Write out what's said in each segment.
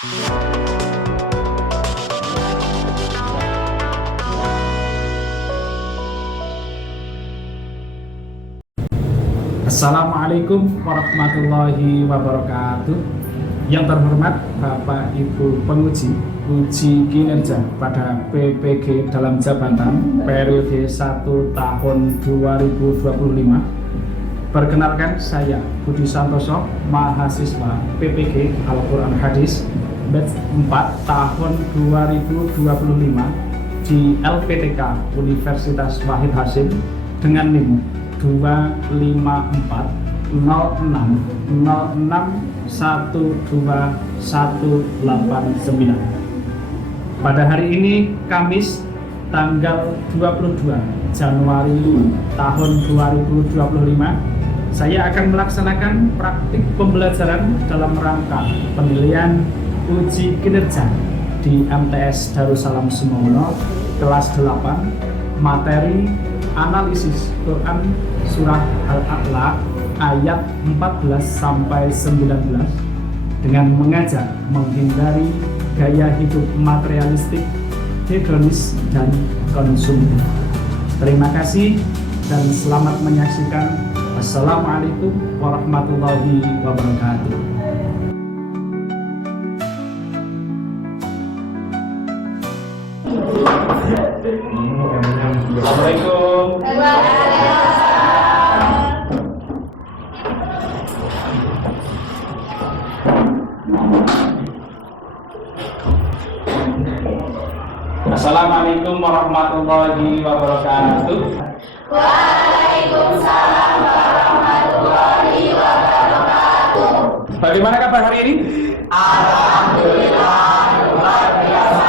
Assalamualaikum warahmatullahi wabarakatuh. Yang terhormat Bapak Ibu penguji uji kinerja pada PPG dalam jabatan periode 1 tahun 2025. Perkenalkan, saya Budi Santoso, mahasiswa PPG Al-Quran Hadis batch 4 tahun 2025 di LPTK Universitas Wahid Hasim dengan NIM 2540606121189. Pada hari ini Kamis tanggal 22 Januari tahun 2025, saya akan melaksanakan praktik pembelajaran dalam rangka penilaian uji kinerja di MTS Darussalam Sumono kelas 8 materi analisis Quran surah Al-A'la ayat 14 sampai 19 dengan mengajak menghindari gaya hidup materialistik, hedonis, dan konsumtif. Terima kasih dan selamat menyaksikan. Assalamualaikum warahmatullahi wabarakatuh. Assalamualaikum. Assalamualaikum warahmatullahi wabarakatuh. Waalaikumsalam warahmatullahi wabarakatuh. Bagaimana kabar hari ini? Alhamdulillah, luar biasa.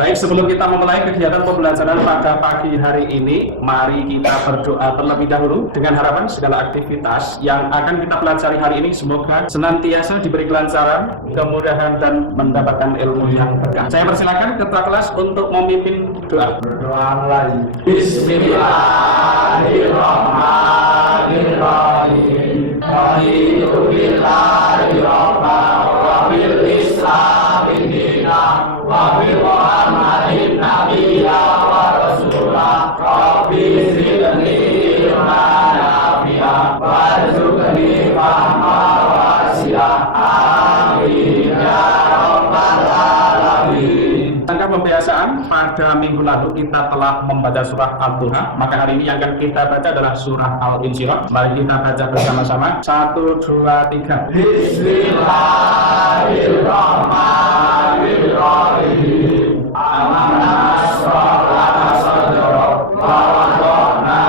Baik, sebelum kita memulai kegiatan pembelajaran pada pagi hari ini, mari kita berdoa terlebih dahulu dengan harapan segala aktivitas yang akan kita pelajari hari ini semoga senantiasa diberi kelancaran, kemudahan, dan mendapatkan ilmu yang berkah. Saya persilakan ketua kelas untuk memimpin doa. Berdoa mulai. Bismillahirrahmanirrahim. Raditu billahi rabban wa bil islami dinan wa bil Muhammadin nabiyya wa rasulah. Rabbi zidni ilman nafi'a warzuqni fahman wasi'a. Amin ya rabbal alamin. Tentang pembiasaan, pada minggu lalu kita telah membaca surah Al-Duha, maka hari ini yang akan kita baca adalah surah Al-Insyirah. Mari kita baca bersama-sama. 1, 2, 3. Bismillahirrahmanirrahim. Alam nasrah laka sadrak wa wada'na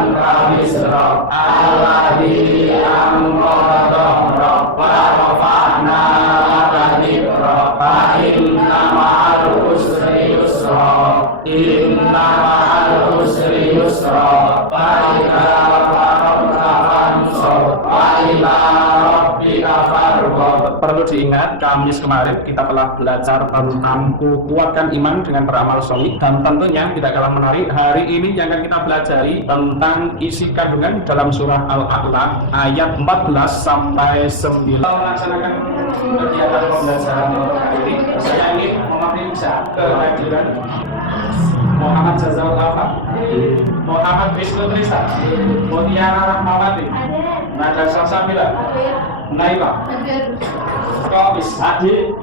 anka wizrak alladzi anqadha dhahrak wa rafa'na laka dhikrak fa inna ma'al usri yusra inna ma'al usri yusra fa idza faragta fansab wa ila rabbika farghab. Perlu diingat, Kamis kemarin kita telah belajar tentang kuatkan iman dengan beramal sholih, dan tentunya tidak kalah menarik, hari ini yang akan kita pelajari tentang isi kandungan dalam surah Al-A'la ayat 14 sampai 9. Kita melaksanakan kegiatan pembelajaran hari ini. Saya ingin memeriksa kehadiran Muhammad Jazal Alfa, Muhammad Wisnu Tristan, Mutiara Rahmawati, Nada Salsabila, Nailah, Komis Adi.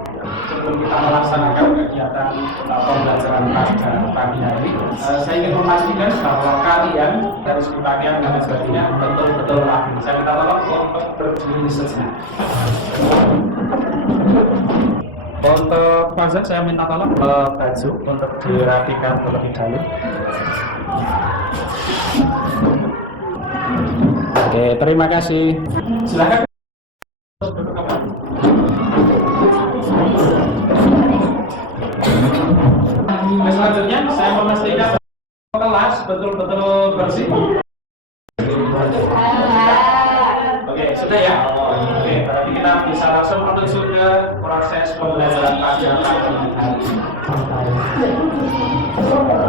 Sebelum kita melaksanakan kegiatan pembelajaran pada pagi hari, saya ingin memastikan bahwa kalian dari segi pakaian dan sebagainya betul-betul rapi. Saya minta tolong untuk berdiri sejenak. Untuk Fauzan, saya minta tolong baju untuk dirapikan terlebih dahulu. Oke, terima kasih. Silakan. Selanjutnya saya memastikan kelas betul-betul bersih. Oke, Sudah ya? Oke, berarti kita bisa langsung menuju ke proses pembelajaran pada pagi hari.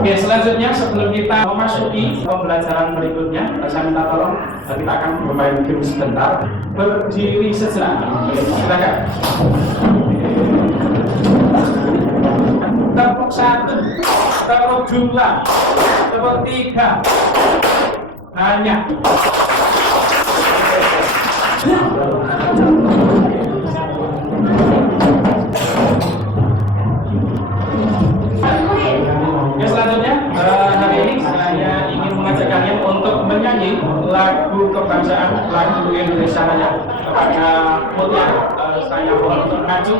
Oke, selanjutnya sebelum kita memasuki pembelajaran berikutnya, saya minta tolong kita akan bermain game sebentar. Berdiri sejenak. Oke, silakan. Tepuk 1, tepuk 2, tepuk 3. Hanya. Oke, selanjutnya hari ini saya ingin mengajak kalian untuk menyanyi lagu kebangsaan, lagu Indonesia Raya. Kepada Mutiara, saya mohon untuk maju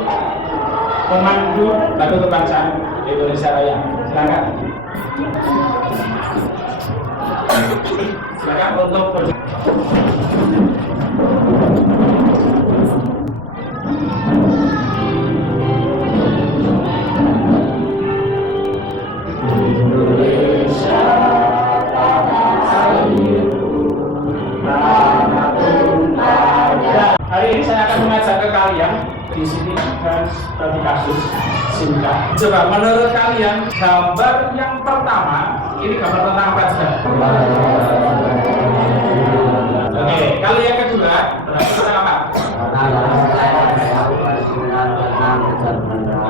memandu lagu kebangsaan Indonesia Raya. Silakan. Silakan untuk hari ini saya akan mengajak ke kalian di sini dan di kasus singkat. Coba menurut kalian gambar yang pertama ini gambar tentang apa saja? Oke, kalau yang kedua berarti tentang apa?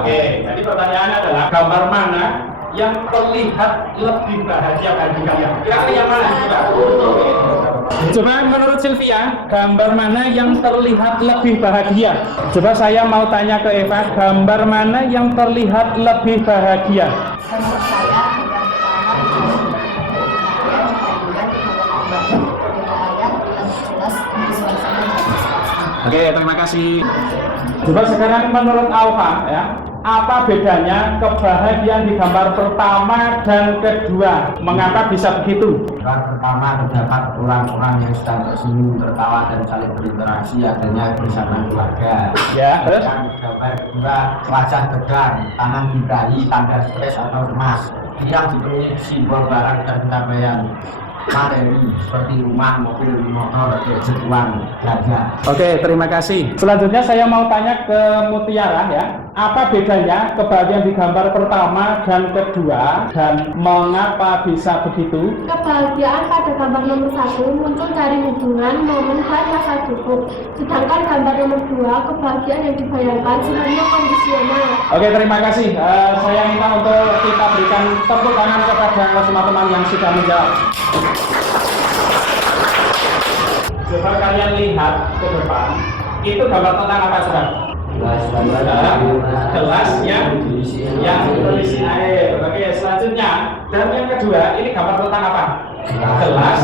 Oke, jadi pertanyaannya adalah gambar mana yang terlihat lebih bahagia bagi kalian? Kira-kira yang mana? Coba menurut Sylvia, gambar mana yang terlihat lebih bahagia? Coba saya mau tanya ke Eva, gambar mana yang terlihat lebih bahagia? Menurut saya Oke, terima kasih. Coba sekarang menurut Alfa ya, apa bedanya kebahagiaan di gambar pertama dan kedua? Mengapa bisa begitu? Gambar pertama terdapat orang-orang yang sedang tersenyum, tertawa dan saling berinteraksi, adanya bersama keluarga. Ya, terus? Gambar kedua wajah tegang, tangan dibayi, tanda stres atau cemas. Yang dipenuhi simbol barang dan pencapaian materi seperti rumah, mobil, motor, gadget, uang, gajah. Oke, terima kasih. Selanjutnya saya mau tanya ke Mutiara ya, apa bedanya kebahagiaan di gambar pertama dan kedua dan mengapa bisa begitu? Kebahagiaan pada gambar nomor 1 muncul dari hubungan, momen, dan rasa cukup. Sedangkan gambar nomor 2, kebahagiaan yang dibayangkan sebenarnya kondisional. Oke, terima kasih. Saya minta untuk kita berikan tepuk tangan kepada semua teman yang sudah menjawab. Coba kalian lihat ke depan, itu gambar tentang apa coba? Gelas yang berisi air. Oke, selanjutnya dan yang kedua ini gambar tentang apa? Gelas.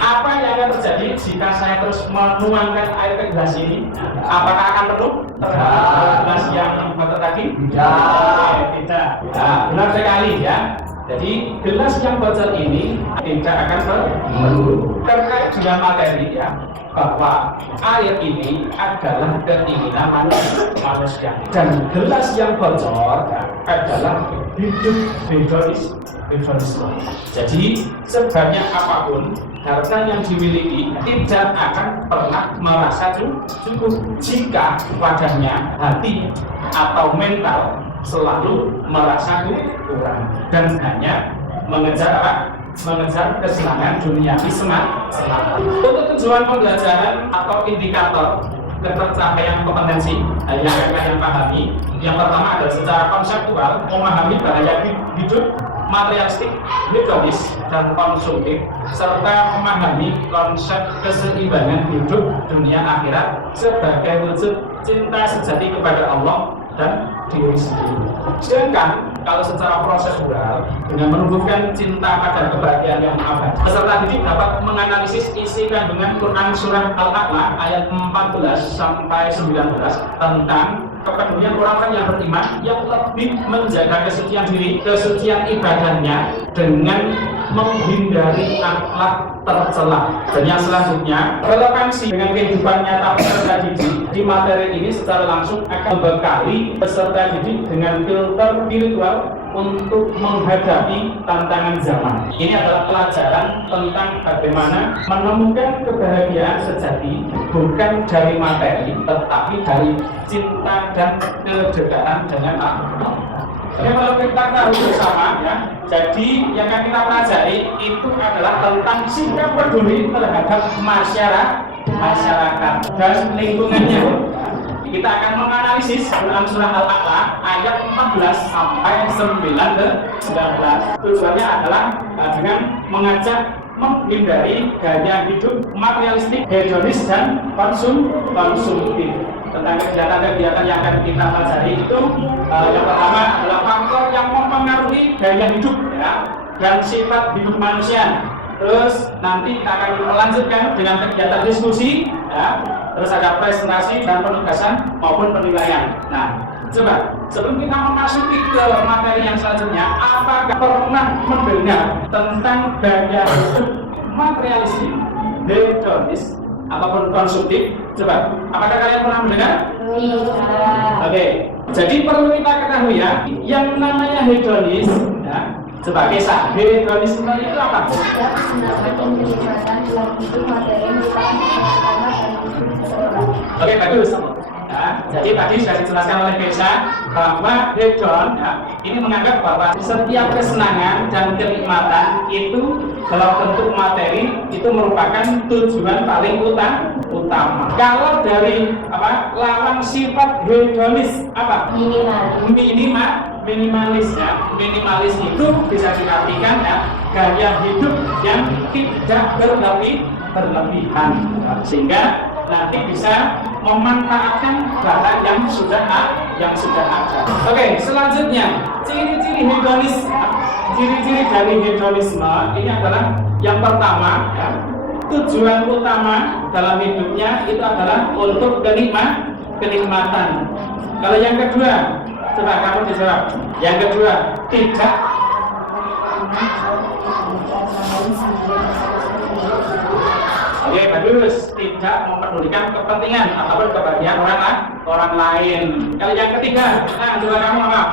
Apa yang akan terjadi jika saya terus menuangkan air ke gelas ini? Apakah akan penuh terhadap gelas yang bocor tadi? Tidak. Nah, benar sekali ya. Jadi gelas yang bocor ini tidak akan penuh. Terkait dengan materi ya, bahwa air ini adalah keinginan manusia dan gelas yang bocor adalah hidup hedonisme. Jadi sebanyak apapun harta yang dimiliki tidak akan pernah merasa cukup jika padanya hati atau mental selalu merasa kurang dan hanya mengejar kesenangan duniawi semata. Untuk tujuan pembelajaran atau indikator ketercapaian kompetensi yang akan kalian pahami, yang pertama adalah secara konseptual memahami bahaya hidup materialistik, hedonis, dan konsumtif, serta memahami konsep keseimbangan hidup dunia akhirat sebagai wujud cinta sejati kepada Allah dan diri sendiri. Sedangkan kalau secara prosedural dengan menumbuhkan cinta pada kebahagiaan yang abadi, peserta didik dapat menganalisis isi kandungan Quran Surah Al-A'la ayat 14 sampai 19 tentang kepedulian orang-orang yang beriman yang lebih menjaga kesucian diri, kesucian ibadahnya dengan menghindari akhlak tercela. Dan yang selanjutnya, relevansi dengan kehidupan nyata peserta didik di materi ini secara langsung akan membekali peserta didik dengan filter spiritual untuk menghadapi tantangan zaman. Ini adalah pelajaran tentang bagaimana menemukan kebahagiaan sejati bukan dari materi, tetapi dari cinta dan kedekatan dengan Allah. Jadi kalau kita tahu bersama ya, jadi yang akan kita pelajari itu adalah tentang sikap peduli terhadap masyarakat dan lingkungannya. Kita akan menganalisis dalam surah Al-A'la ayat 14 sampai 19. Tujuannya adalah dengan mengajak menghindari gaya hidup materialistik, hedonis dan konsumtif. Tentang kegiatan-kegiatan yang akan kita pelajari itu yang pertama adalah faktor yang mempengaruhi gaya hidup ya, dan sifat hidup manusia. Terus nanti kita akan melanjutkan dengan kegiatan diskusi ya. Terus ada presentasi dan penugasan maupun penilaian. Nah, coba sebelum kita memasuki ke materi yang selanjutnya, apakah pernah mendengar tentang gaya hidup materialistik, hedonis ataupun konsumtif? Coba, apakah kalian pernah mendengar? Oke, jadi perlu kita ketahui ya, yang namanya hedonis ya, coba kisah hedonisme itu apa? Oke, bagus. Nah, jadi tadi sudah dijelaskan oleh Keisha bahwa hedon ya, ini menganggap bahwa setiap kesenangan dan kenikmatan itu dalam bentuk materi itu merupakan tujuan paling utama. Kalau dari lawan sifat hedonis apa? Minimalis ya. Minimalis itu bisa diartikan ya, gaya hidup yang tidak berlebihan ya, sehingga nanti bisa memanfaatkan barang yang sudah ada. Oke, selanjutnya ciri-ciri hedonis. Ciri-ciri dari hedonisme ini adalah yang pertama ya, tujuan utama dalam hidupnya itu adalah untuk kenikmatan. Kalau yang kedua, coba kamu dijawab. Yang kedua, tidak Oke, bagus. Tidak mempedulikan kepentingan ataupun kebahagiaan orang lain. Kalau yang ketiga, coba kamu apa?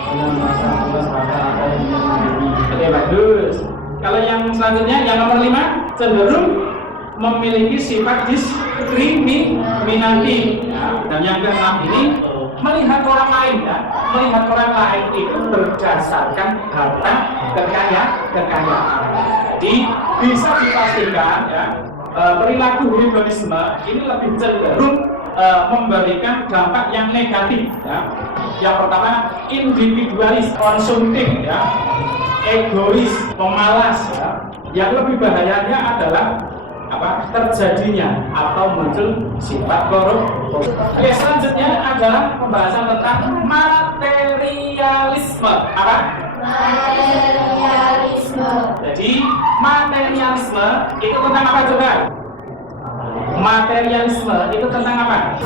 Oke, bagus. Kalau yang selanjutnya, yang nomor 5, cenderung memiliki sifat diskriminatif. Ya, dan yang ke-6 ini melihat orang lain ya, melihat orang lain itu berdasarkan harta kekayaan. Jadi bisa dipastikan ya, perilaku hedonisme ini lebih cenderung memberikan dampak yang negatif ya. Yang pertama, individualis, konsumtif ya, egois, pemalas ya. Yang lebih bahayanya adalah terjadinya atau muncul sifat korupsi. Oke, selanjutnya adalah pembahasan tentang materialisme. Materialisme. Jadi materialisme itu tentang apa coba? Materialisme itu tentang apa?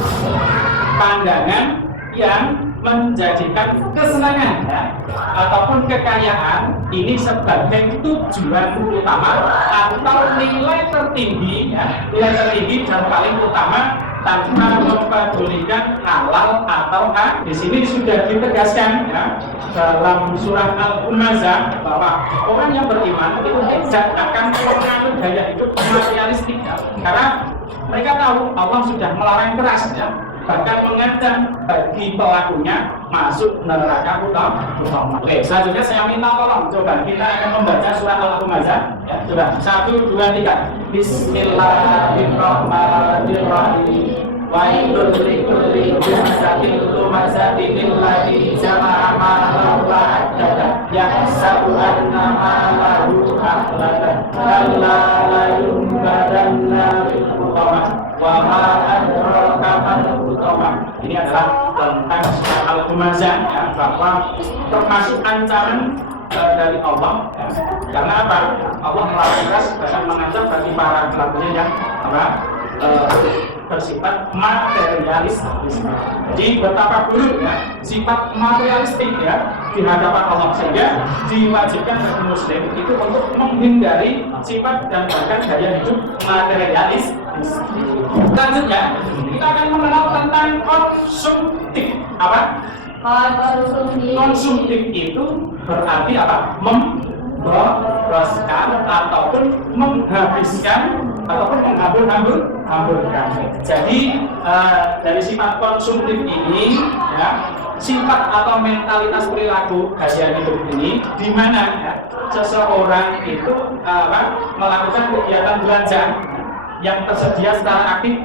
Pandangan yang menjadikan kesenangan ya, ataupun kekayaan ini sebagai tujuan utama atau nilai tertinggi ya, nilai tertinggi dan paling utama tanpa mempedulikan halal atau haram. Di sini sudah ditegaskan ya, dalam surah Al-Humazah bahwa orang yang beriman itu tidak akan menganut gaya hidup materialistik ya, karena mereka tahu Allah sudah melarang keras ya, bahkan mengancam bagi pelakunya masuk neraka utama. Oke, selanjutnya saya minta tolong coba kita akan membaca surah Al-Humazah ya, coba 1, 2, 3. Bismillahirrahmanirrahim. Wa idul likulli jasadil lumazatil ladzi jama'a malahu wa addada yahsabu anna malahu akhlada kalla la yunbadanna fil hutama wa ma adraka mal hutama. Ini adalah tentang surah Al-Humazah ya, bahwa termasuk ancaman dari Allah ya. Karena apa? Allah melarang keras bahkan mengancam bagi para pelakunya yang bersifat materialis. Jadi betapa buruknya sifat materialistik ya di hadapan Allah, sehingga diwajibkan bagi muslim itu untuk menghindari sifat dan bahkan gaya hidup materialis. Selanjutnya kita akan mengenal tentang konsumtif. Apa? Konsumtif itu berarti apa? Memboroskan ataupun menghabiskan ataupun menghambur-hamburkan. Jadi dari sifat konsumtif ini, ya, sifat atau mentalitas perilaku gaya hidup ini, di mana ya, seseorang itu melakukan kegiatan belanja yang tersedia secara aktif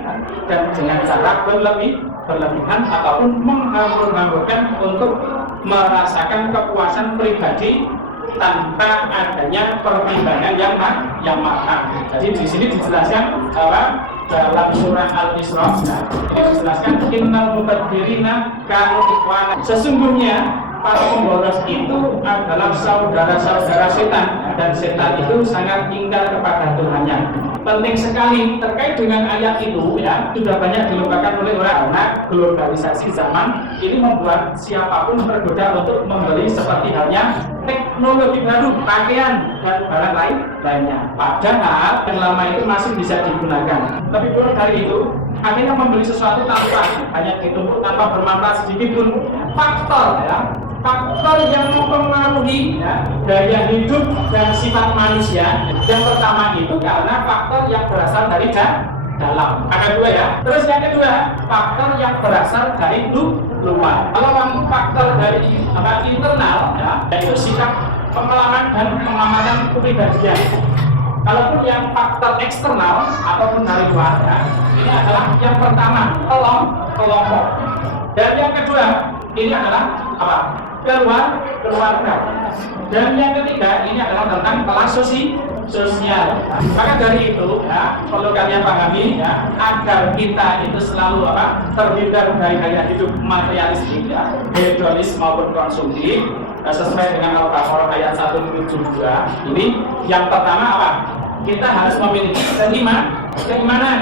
dan dengan cara berlebihan ataupun menghambur-hamburkan untuk merasakan kepuasan pribadi tanpa adanya pertimbangan yang matang. Jadi di sini dijelaskan bahwa dalam surah Al-Isra ini dijelaskan innal mubadzirina kanu ikhwana. Sesungguhnya para pemboros itu adalah saudara-saudara setan dan setan itu sangat ingkar kepada Tuhannya. Penting sekali terkait dengan ayat itu ya, sudah banyak dilupakan oleh orang karena globalisasi zaman ini membuat siapapun tergoda untuk membeli seperti halnya teknologi baru, pakaian dan barang lainnya. Padahal yang lama itu masih bisa digunakan. Tapi kurang dari itu, akhirnya membeli sesuatu tanpa hanya ditumpuk tanpa bermanfaat sedikit pun. Faktor yang mempengaruhi ya, gaya hidup dan sifat manusia. Yang pertama itu karena faktor yang berasal dari dalam. Ada dua ya. Terus yang kedua, faktor yang berasal dari luar. Kalau faktor dari internal ya, yaitu sikap pengalaman dan pengamatan kepribadian. Kalaupun yang faktor eksternal ataupun dari luar ya, ini adalah yang pertama kelompok. Dan yang kedua ini adalah apa? Keluarga. Dan yang ketiga ini adalah tentang kelas sosial. Maka dari itu ya, perlu kalian pahami ya, agar kita itu selalu terhindar dari gaya hidup materialistik ya, hedonis maupun konsumtif sesuai dengan Al-Baqarah ayat 172. Ini yang pertama apa? Kita harus memiliki keimanan.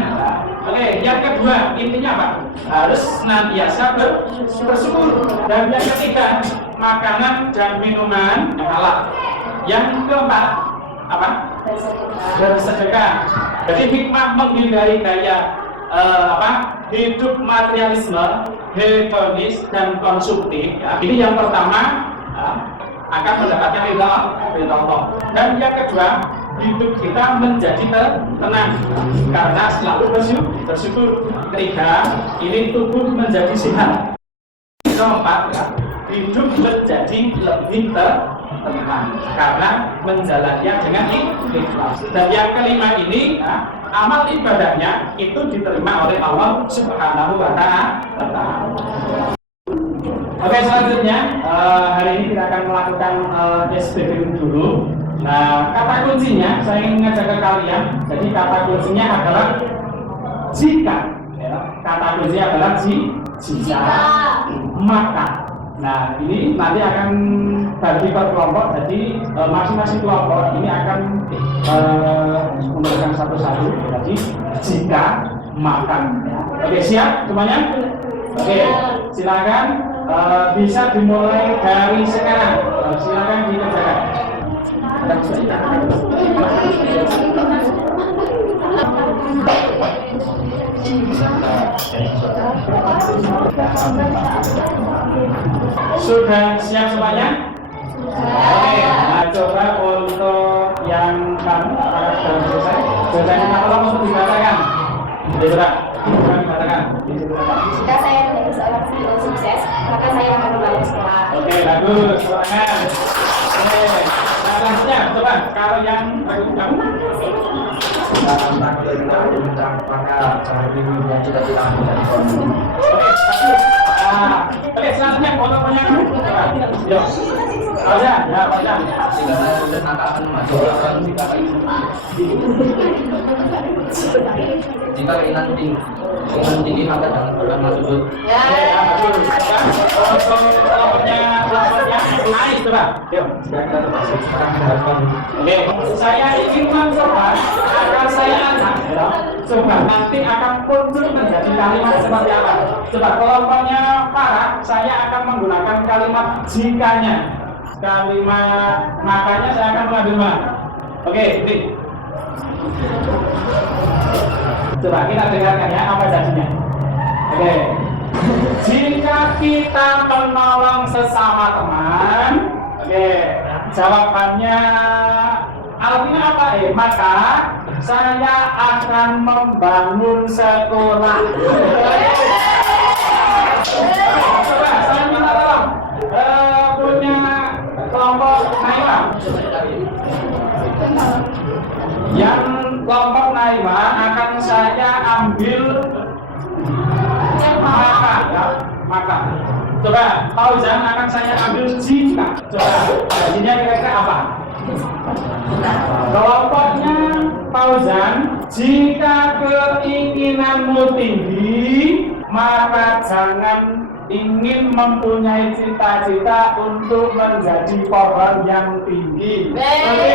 Oke, yang kedua intinya apa? Harus senantiasa bersyukur. Dan yang ketiga, makanan dan minuman yang halal. Yang keempat, apa? Bersedekah. Jadi hikmah menghindari gaya hidup materialisme, hedonis dan konsumtif. Ya, ini yang pertama akan mendapatkan ridha Allah. Dan yang kedua, hidup kita menjadi tenang karena selalu bersyukur. Ketiga, ini tubuh menjadi sehat. Keempat, ya, hidup menjadi lebih tenang karena menjalannya dengan ikhlas. Dan yang kelima ini ya, amal ibadahnya itu diterima oleh Allah Subhanahu wa Ta'ala. Oke, selanjutnya hari ini kita akan melakukan SPBU dulu. Nah, kata kuncinya saya ingin mengajak ke kalian. Jadi kata kuncinya adalah jika. Ya, kata kuncinya adalah jika. Maka. Nah, ini nanti akan bagi per kelompok. Jadi masing-masing kelompok ini akan memberikan satu-satu. Jadi jika maka. Oke, siap semuanya? Oke, silakan. Bisa dimulai dari sekarang. Silakan dikerjakan. Sudah siap semuanya? Oke, nah coba untuk yang selesai. Biasanya tolong untuk dibacakan. Coba dibacakan. Jika saya menjadi seorang CEO sukses, maka saya akan membangun sekolah. Oke, bagus. Silakan. Oke, selanjutnya coba kalau yang kamu. Oke, selanjutnya foto-fotonya kamu. Yuk. Baca, ya baca. Jika keinginan tinggi maka jangan pernah masuk. Ya. Foto-fotonya naik coba. Yuk. Oke, saya ingin mencoba agar saya akan coba nanti akan muncul menjadi kalimat seperti apa. Coba kelompoknya Farah, saya akan menggunakan kalimat jikanya. Kalimat makanya saya akan mengambil mana? Oke, ini. Coba kita dengarkan ya apa jadinya. Oke. Jika kita menolong sesama teman, Oke, jawabannya Alvina apa? Maka saya akan membangun sekolah. Coba saya minta tolong punya kelompok Naima. Yang kelompok Naima akan saya ambil maka. Coba Fauzan akan saya ambil jika. Coba gajinya kira-kira apa? Kelompoknya Fauzan, jika keinginanmu tinggi, maka jangan ingin mempunyai cita-cita untuk menjadi pohon yang tinggi. Oke,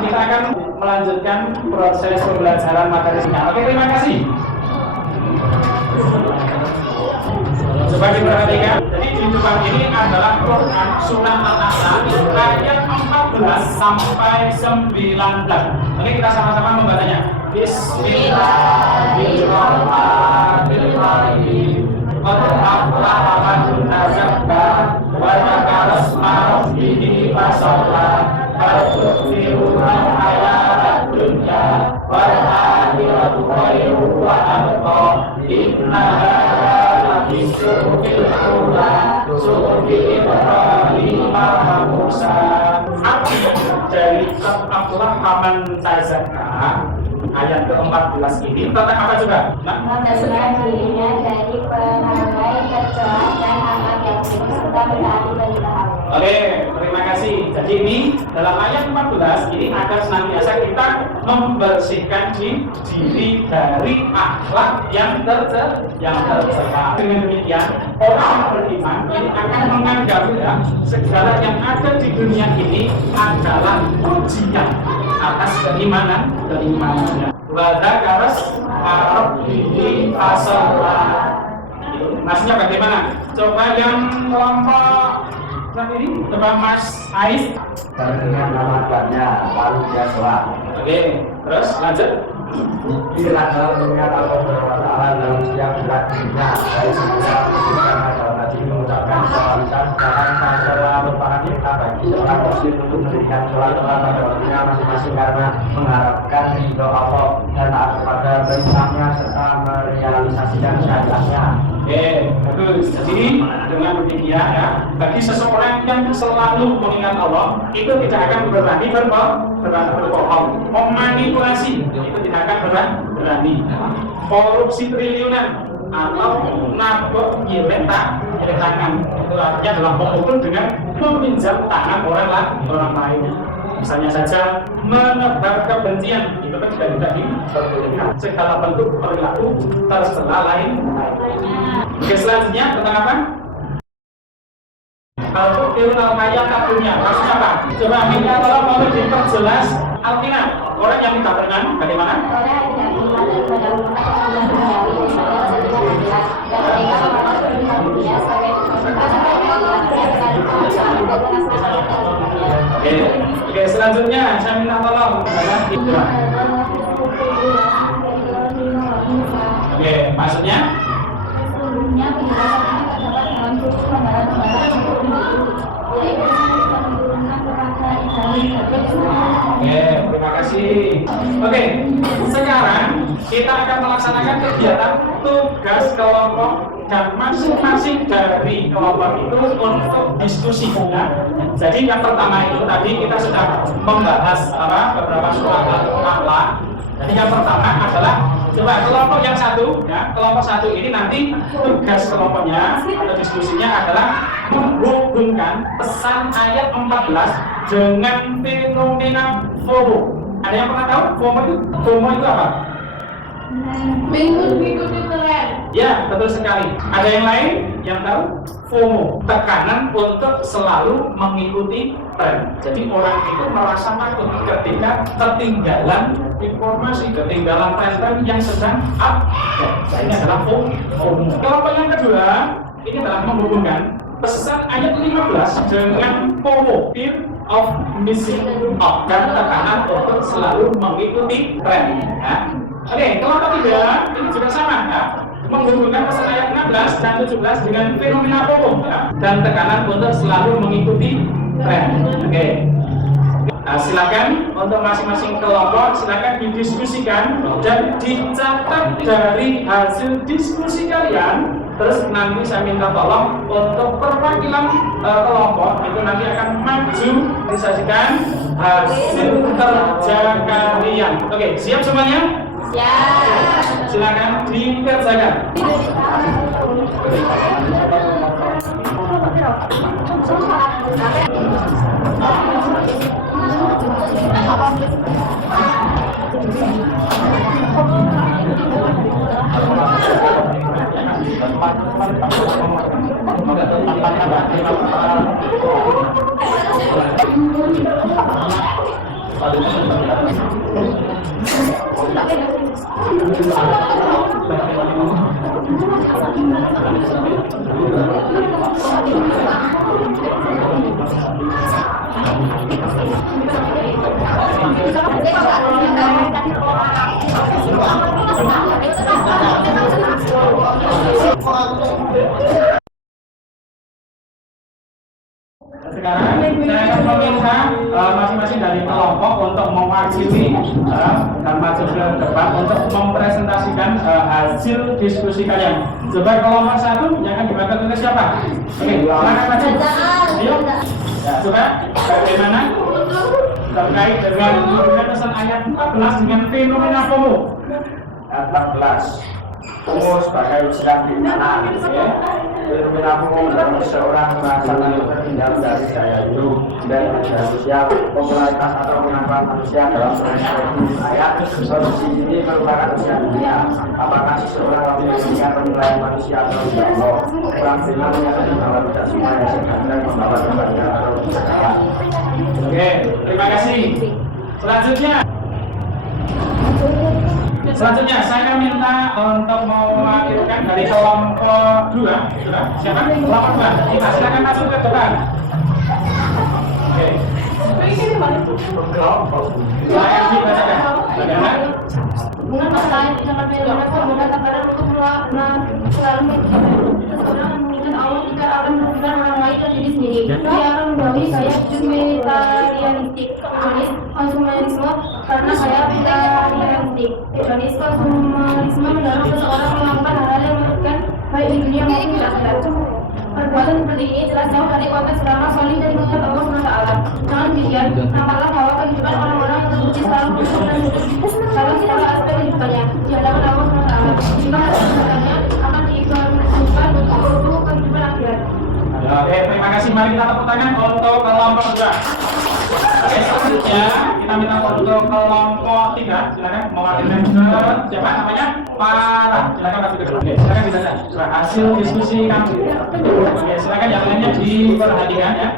kita akan melanjutkan proses pembelajaran materi singkat. Oke, terima kasih. Coba diperhatikan. Jadi di depan ini adalah Quran surah Al-A'la ayat 14 sampai 19. Oke, kita sama-sama membacanya. Bismillahirrahmanirrahim. Qad aflaha man tazakka wa dzakara isma rabbih fasalla. Bal tu'thiruna al-hayata dunya wal akhiratu khairun wa abqa. Inna Suhufil Ula, Suhufi Ibrahim wa Musa. Dari Aflaha man tazakka ayat ke-14 ini tentang apa juga? Membersihkan dirinya dari pelanggaran tercela dan amal yang buruk serta berhati bertahap. Oke, terima kasih. Jadi ini dalam ayat 14 ini ada senantiasa kita membersihkan diri dari akhlak yang tercela. Dengan demikian, orang beriman ini akan menganggap segala yang ada di dunia ini adalah ujian atas keimanannya. Wa dzakara rabbih fasalla. Maksudnya bagaimana? Coba yang kelompok ini, coba Mas Ais. Dengan nama Tuhannya, lalu dia sholat. Oke, terus lanjut. Inilah dalam mengingat Allah SWT dalam setiap gerak dirinya dari segala kebutuhan adalah tadi mengucapkan sholat dan sholat merupakan kita bagi seorang muslim untuk mendirikan sholat pada waktunya masing-masing karena mengharapkan ridho Allah dan taat kepada perintahnya serta merealisasikan syariatnya. Oke, bagus. Jadi dengan demikian ya, bagi seseorang yang selalu mengingat Allah itu tidak akan berani berbohong, memanipulasi itu tidak akan berani, korupsi triliunan atau nabok nyilek tangan itu artinya adalah memukul dengan meminjam tangan orang lain. Misalnya saja menebar kebencian itu kan juga tidak diperbolehkan. Segala bentuk perilaku tercela lain. Oke, selanjutnya tentang apa? Al-Qur'an al-Hayat dunia. Maksudnya apa? Coba minta tolong mau diperjelas. Alvina, orang yang minta berenang bagaimana? Orang yang tidak beriman daripada umat yang duniawi misalnya jadinya jelas dan mereka menganggap kehidupan dunia sebagai Oke, selanjutnya saya minta tolong Oke, maksudnya? Sesungguhnya penjelasan ini terdapat dalam buku gambaran-gambaran yang berbeda, yaitu menurunkan kepada Ibrahim Oke, terima kasih. Oke, sekarang kita akan melaksanakan kegiatan tugas kelompok dan masing-masing dari kelompok itu untuk diskusi. Jadi yang pertama itu tadi kita sudah membahas beberapa surat Al-A'la. Jadi yang pertama adalah coba kelompok yang satu, ya kelompok satu ini nanti tugas kelompoknya atau diskusinya adalah menghubungkan pesan ayat 14 dengan fenomena FOMO. Ada yang pernah tahu FOMO itu apa? Mengikuti tren. Ya, betul sekali. Ada yang lain yang tahu? FOMO, tekanan untuk selalu mengikuti tren. Jadi orang itu merasa takut ketika ketinggalan informasi, ketinggalan tren-tren yang sedang update. Ini adalah FOMO. Kelompok yang kedua, ini adalah menghubungkan pesan ayat 15 dengan FOMO, fear of missing out, dan tekanan untuk selalu mengikuti tren. Ya. Oke, kelompok tiga ini juga sama ya. menghubungkan pasal ayat 16 dan 17 dengan fenomena pokok ya, dan tekanan untuk selalu mengikuti tren. Oke. Nah, silakan untuk masing-masing kelompok silakan didiskusikan dan dicatat dari hasil diskusi kalian. Terus nanti saya minta tolong untuk perwakilan kelompok itu nanti akan maju disajikan hasil kerja kalian. Oke, siap semuanya? Siap. Silakan dikerjakan. Sekarang saya akan meminta masing-masing dari kelompok untuk mewakili dan maju ke depan untuk mempresentasikan hasil diskusi kalian. Coba kelompok satu yang akan dibagikan oleh siapa? Oke, silakan maju. Ayo. Ya, coba bagaimana terkait dengan pesan ayat 14 dengan fenomena FOMO. Ayat 14. FOMO sebagai istilah di mana? Fenomena FOMO adalah seseorang merasa tertinggal dari gaya hidup dan media sosial. Popularitas atau penampilan manusia dalam proses ayat kondisi ini merupakan usia dunia. Apakah seseorang memiliki penilaian manusia atau Allah? Orang bilang bahwa tidak semua yang sebenarnya membawa kebahagiaan atau kekayaan. Oke, terima kasih. Selanjutnya saya minta untuk mewakilkan dari kelompok 2. Siapa? Kelompok 2. Kita silakan masuk ke depan. Oke. Saya dibacakan. Bagaimana? Dengan masalah yang sangat berbeda, menggunakan pada selalu mengingat Allah jika akan merugikan orang lain dan diri sendiri. Dia akan menjauhi gaya vegetarianistik, konsumerisme karena gaya vegetarianistik. Konsumerisme mendorong seseorang melakukan hal-hal yang merugikan baik di dunia maupun di akhirat. Perbuatan seperti ini jelas jauh dari konteks ramah solid dari menurut Allah SWT. Jangan demikian, nampaklah bahwa kehidupan orang-orang yang terbukti selalu berhubungan dalam segala aspek kehidupannya di hadapan Allah SWT. Jika kehidupannya akan diperlukan untuk kehidupan akhirat. Oke, terima kasih. Mari kita tepuk tangan untuk kelompok 2. Oke, selanjutnya kita minta untuk kelompok 3. Silakan mewakilkan siapa namanya? Farah. Silakan masuk ke depan. Oke, silakan dibaca. Hasil diskusi kami. Oke, silakan yang lainnya diperhatikan ya.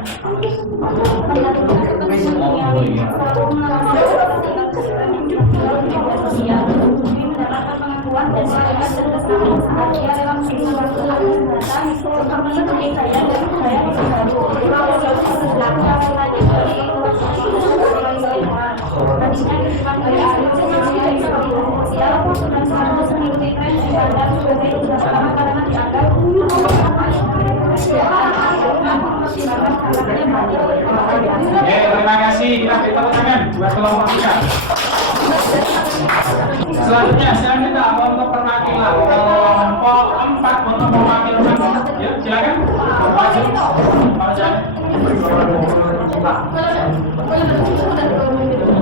Oke, terima kasih. Kita beri tepuk tangan buat kelompok 3. Selanjutnya saya minta untuk perwakilan kelompok 4 untuk mewakilkan. Ya, silakan. Maju.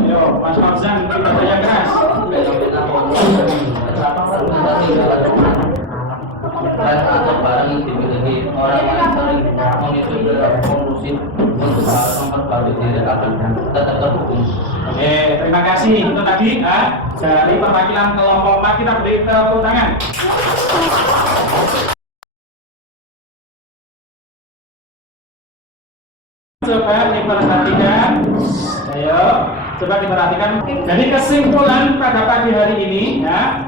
Yo, Mas Fauzan, kita tanya keras. Atau barang yang dimiliki orang lain mengisi dalam kondusif untuk memperbarui diri akan tetap terhubung. Oke, terima kasih. Itu tadi dari perwakilan kelompok 4 kita beri tepuk tangan. Coba diperhatikan. Ayo, coba diperhatikan. Jadi kesimpulan pada pagi hari ini ya.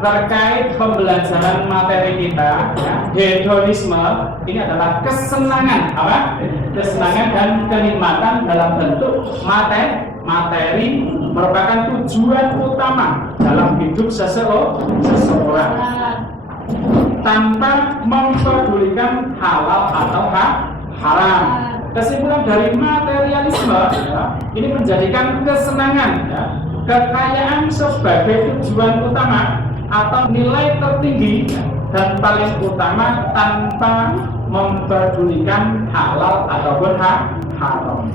Terkait pembelajaran materi kita ya, hedonisme ini adalah kesenangan apa? Kesenangan dan kenikmatan dalam bentuk materi merupakan tujuan utama dalam hidup seseorang. tanpa mempedulikan halal atau haram. Kesimpulan dari materialisme ya, ini menjadikan kesenangan ya, kekayaan sebagai tujuan utama atau nilai tertinggi ya, dan paling utama tanpa mempedulikan halal ataupun haram.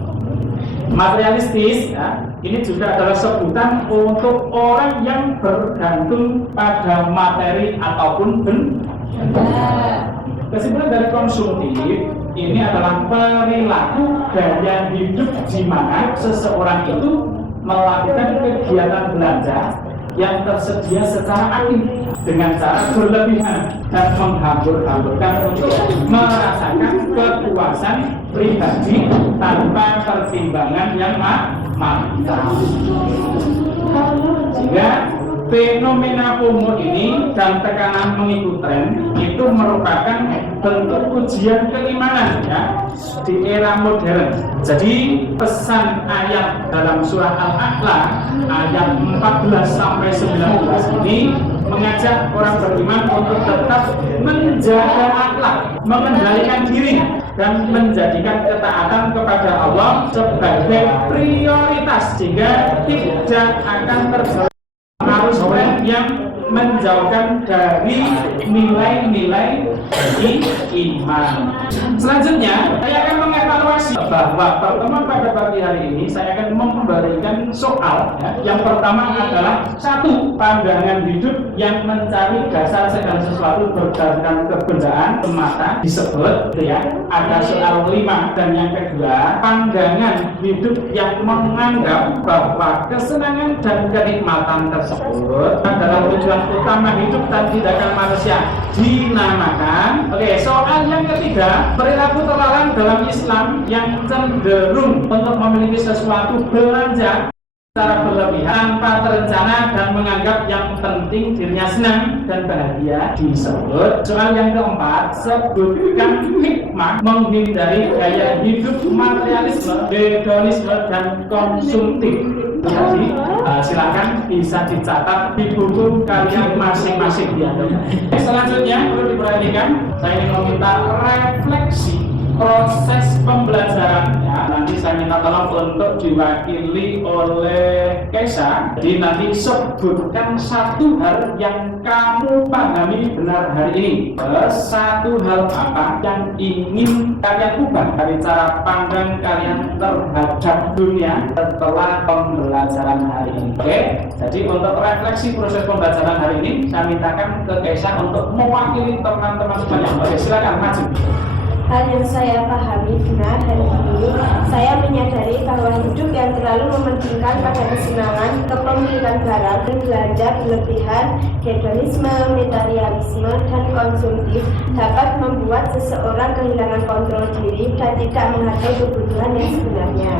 Materialistis ya, ini juga adalah sebutan untuk orang yang bergantung pada materi ataupun benda. Kesimpulan dari konsumtif ini adalah perilaku gaya hidup di mana seseorang itu melakukan kegiatan belanja yang tersedia secara aktif dengan cara berlebihan dan menghambur-hamburkan untuk merasakan kepuasan pribadi tanpa pertimbangan yang matang. Sehingga fenomena FOMO ini dan tekanan mengikut tren itu merupakan bentuk ujian keimanan ya, di era modern. Jadi pesan ayat dalam surah Al-A'la ayat 14 sampai 19 ini mengajak orang beriman untuk tetap menjaga akhlak, mengendalikan diri dan menjadikan ketaatan kepada Allah sebagai prioritas sehingga tidak akan terjadi arus tren yang menjauhkan dari nilai-nilai iman. Selanjutnya, saya akan mengevaluasi bahwa pertemuan pada pagi hari ini saya akan memberikan soal ya. Yang pertama adalah satu, pandangan hidup yang mencari dasar segala sesuatu berdasarkan kebendaan semata disebut ya. Ada soal 5 dan yang kedua, pandangan hidup yang menganggap bahwa kesenangan dan kenikmatan tersebut adalah tujuan utama hidup dan tindakan manusia dinamakan. Oke, soal yang ketiga, perilaku terlarang dalam Islam yang cenderung untuk memiliki sesuatu belanja secara berlebihan tanpa terencana dan menganggap yang penting dirinya senang dan bahagia disebut. Soal yang keempat, sebutkan hikmah menghindari gaya hidup materialisme, hedonisme dan konsumtif. Jadi silakan bisa dicatat di buku kalian masing-masing ya. Selanjutnya perlu diperhatikan, saya ingin meminta refleksi proses pembelajaran ya. Nanti saya minta tolong untuk diwakili oleh Kaisa. Jadi nanti sebutkan satu hal yang kamu pahami benar hari ini. Satu hal apa yang ingin kalian ubah dari cara pandang kalian terhadap dunia setelah pembelajaran hari ini. Oke, jadi untuk refleksi proses pembelajaran hari ini saya mintakan ke Kaisa untuk mewakili teman-teman semuanya. Oke, silakan maju. Hal yang saya pahami benar hari ini, saya menyadari bahwa hidup yang terlalu mementingkan pada kesenangan, kepemilikan barang, belanja berlebihan, hedonisme, materialisme, dan konsumtif dapat membuat seseorang kehilangan kontrol diri dan tidak menghargai kebutuhan yang sebenarnya.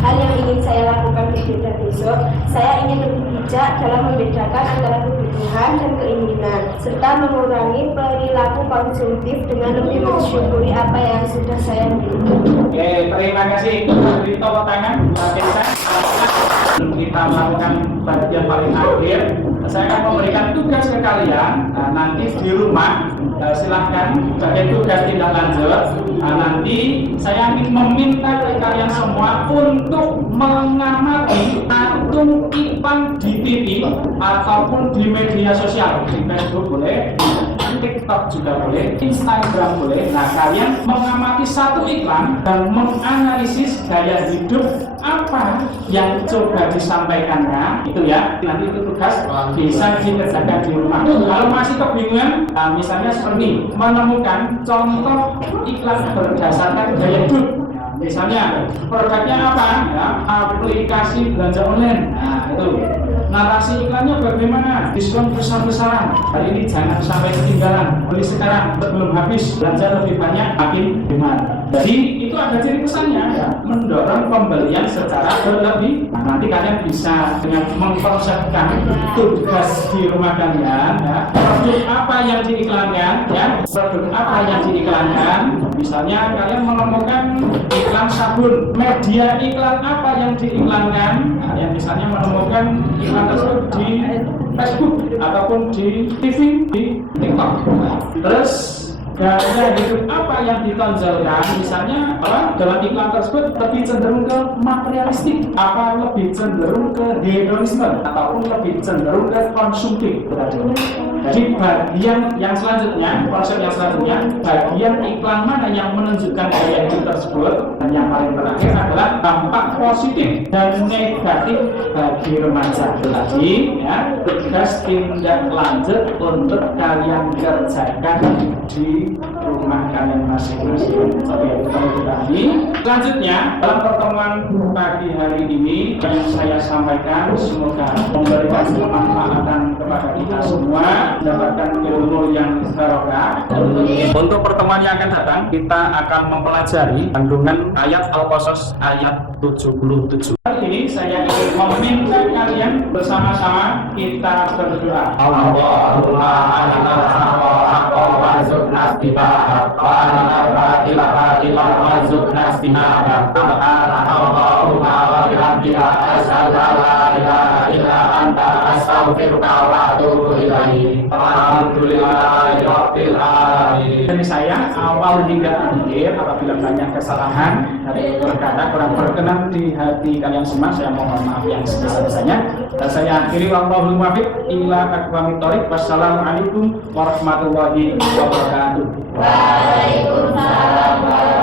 Hal yang ingin saya lakukan berbeda besok, saya ingin lebih bijak dalam membedakan antara kebutuhan dan keinginan, serta mengurangi perilaku konsumtif dengan lebih mensyukuri apa yang sudah saya miliki. Oke, terima kasih. Beri tepuk tangan kita melakukan bagian paling akhir. Saya akan memberikan tugas ke kalian. Nanti di rumah silahkan sebagai tugas tindak lanjut. Nanti saya ingin meminta dari kalian semua untuk mengamati akun iklan di TV ataupun di media sosial, di Facebook boleh, TikTok juga boleh, Instagram boleh. Nah, kalian mengamati satu iklan dan menganalisis gaya hidup apa yang coba disampaikannya, itu ya. Nanti itu tugas bisa dikerjakan di rumah. Kalau masih kebingungan, misalnya seperti menemukan contoh iklan berdasarkan gaya hidup. Misalnya produknya apa? Ya, aplikasi belanja online. Nah, itu. Narasi iklannya bagaimana? Diskon besar-besaran. Hari ini jangan sampai ketinggalan. Beli sekarang sebelum habis. Belanja lebih banyak, makin hemat. Jadi itu ada ciri pesannya ya, mendorong pembelian secara berlebih. Nah, nanti kalian bisa dengan mengkonsepkan tugas di rumah kalian ya. Produk apa yang diiklankan ya? Produk apa yang diiklankan? Misalnya kalian menemukan iklan sabun, media iklan apa yang diiklankan? Nah, yang misalnya menemukan iklan tersebut di Facebook ataupun bergabung di TV, di TikTok. Terus gaya hidup apa yang ditonjolkan? Misalnya dalam iklan tersebut lebih cenderung ke materialistik, apa lebih cenderung ke hedonisme, ataupun lebih cenderung ke konsumtif. Jadi bagian yang selanjutnya, konsep yang selanjutnya, bagian iklan mana yang menunjukkan gaya hidup tersebut, dan yang paling terakhir adalah dampak positif dan negatif bagi remaja. Tadi ya, tugas tindak lanjut untuk kalian kerjakan di rumah kalian masing-masing. Oke, kita lagi. Selanjutnya, dalam pertemuan pagi hari ini yang saya sampaikan semoga memberikan kemanfaatan kepada kita semua, mendapatkan ilmu yang barokah. Untuk pertemuan yang akan datang, kita akan mempelajari kandungan ayat Al-Qasas ayat 77. Hari ini saya ingin meminta kalian bersama-sama kita berdoa. Allahumma arinal haqqa warzuqna ittiba'ah wa arinal batila warzuqna ijtinabah. Allahumma wa bihamdika asyhadu an la ilaha illa anta astaghfiruka wa atubu ilaik. Alhamdulillahi rabbil alamin. Dari saya awal hingga akhir apabila banyak kesalahan dari berkata kurang berkenan di hati kalian semua, saya mohon maaf yang sebesar-besarnya. Dan saya akhiri wallahul muwaffiq ila aqwamit thoriq. Wassalamualaikum warahmatullahi wabarakatuh. Waalaikumsalam.